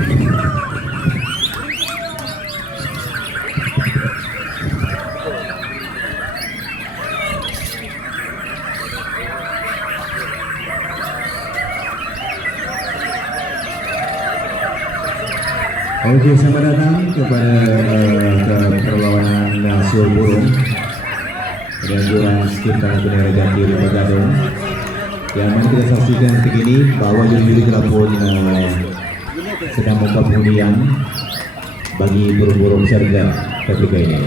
Okey, selamat datang kepada perlawanan Nasio Burung dan diorang sekitar Bendera Jati di Bagadong. Yang mana kita saksikan detik ini bahawa juri-juri telah pun sedang membuka pengundian bagi burung-burung serga ketika ini.